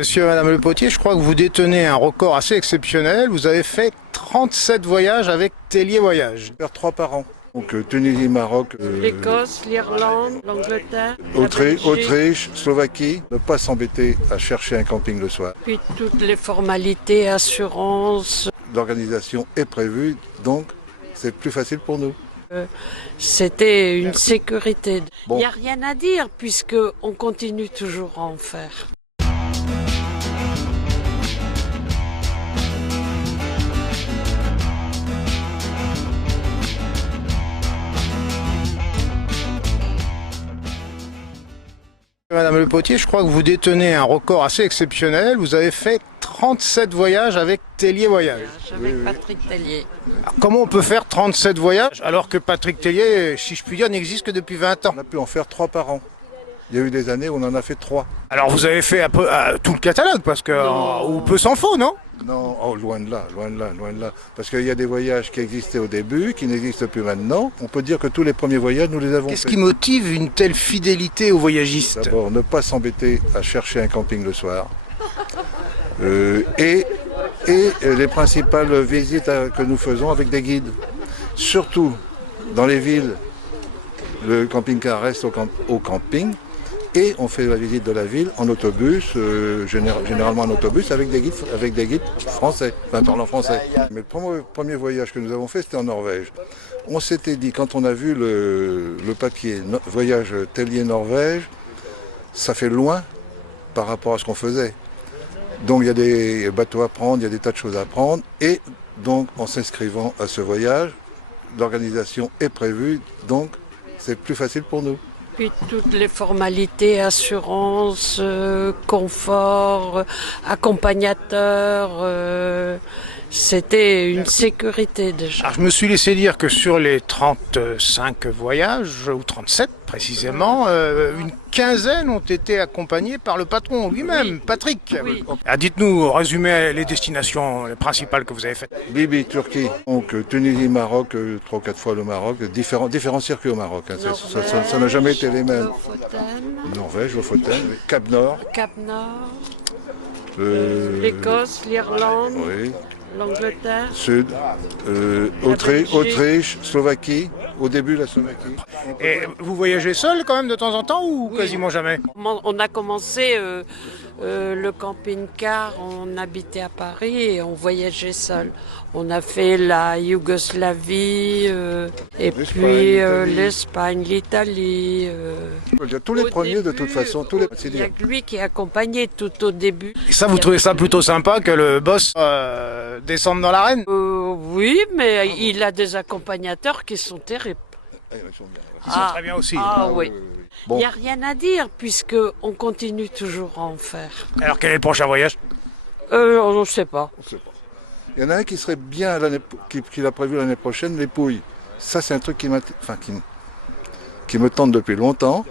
Monsieur et Madame Le Potier, je crois que vous détenez un record assez exceptionnel. Vous avez fait 37 voyages avec Tellier Voyage. Faire 3 par an. Donc Tunisie, Maroc, L'Écosse, l'Irlande, l'Angleterre, la Belgique, Autriche, Slovaquie. Ne pas s'embêter à chercher un camping le soir. puis toutes les formalités, assurances. L'organisation est prévue, donc c'est plus facile pour nous. C'était une sécurité. Bon. Il n'y a rien à dire puisque on continue toujours à en faire. Madame Le Potier, je crois que vous détenez un record assez exceptionnel. Vous avez fait 37 voyages avec Tellier Voyage. Avec Patrick Tellier. Alors, comment on peut faire 37 voyages alors que Patrick Tellier, si je puis dire, n'existe que depuis 20 ans? On a pu en faire 3 par an. Il y a eu des années où on en a fait 3. Alors vous avez fait un peu tout le catalogue, parce que ou peu s'en faut, non? Non, oh, loin de là, loin de là, loin de là. Parce qu'il y a des voyages qui existaient au début, qui n'existent plus maintenant. On peut dire que tous les premiers voyages, nous les avons Qu'est-ce faits. qui motive une telle fidélité aux voyagistes? D'abord, ne pas s'embêter à chercher un camping le soir. Et les principales visites que nous faisons avec des guides. Surtout dans les villes, le camping-car reste au camping. Et on fait la visite de la ville en autobus, généralement en autobus avec des guides français, enfin parlant français. Mais le premier voyage que nous avons fait, c'était en Norvège. On s'était dit, quand on a vu le papier voyage Tellier-Norvège, ça fait loin par rapport à ce qu'on faisait. Donc il y a des bateaux à prendre, il y a des tas de choses à prendre. Et donc en s'inscrivant à ce voyage, l'organisation est prévue, donc c'est plus facile pour nous. Puis toutes les formalités, assurances, confort, accompagnateur. C'était une sécurité déjà. Alors, je me suis laissé dire que sur les 35 voyages, ou 37 précisément, une quinzaine ont été accompagnés par le patron lui-même, Oui. Patrick. Oui. Ah, dites-nous, résumez les destinations principales que vous avez faites. Bibi, Turquie, donc Tunisie, Maroc, 3 ou 4 fois le Maroc, différents circuits au Maroc. Hein. Ça n'a jamais été les mêmes. Lofoten, Norvège, Lofoten, Cap Nord, Cap Nord, l'Écosse, l'Écosse, l'Irlande, oui, l'Angleterre. Sud, Belgique. Autriche, Slovaquie, au début la Slovaquie. Et vous voyagez seul quand même de temps en temps ou quasiment jamais? On a commencé le camping-car, on habitait à Paris et on voyageait seul. On a fait la Yougoslavie et puis l'Espagne, l'Italie. Je veux dire, tous les Au premiers de début, toute façon, il n'y a que lui qui accompagnait tout au début. Et ça, vous trouvez ça plutôt sympa que le boss descende dans l'arène? Oui, mais il a des accompagnateurs qui sont terribles. Ils sont très bien aussi. Ah oui. Il Bon. n'y a rien à dire puisque on continue toujours à en faire. Alors quel est le prochain voyage? On ne sait pas. On sait pas. Il y en a un qui serait bien, qu'il a prévu l'année prochaine, les Pouilles. Ça, c'est un truc qui me tente depuis longtemps.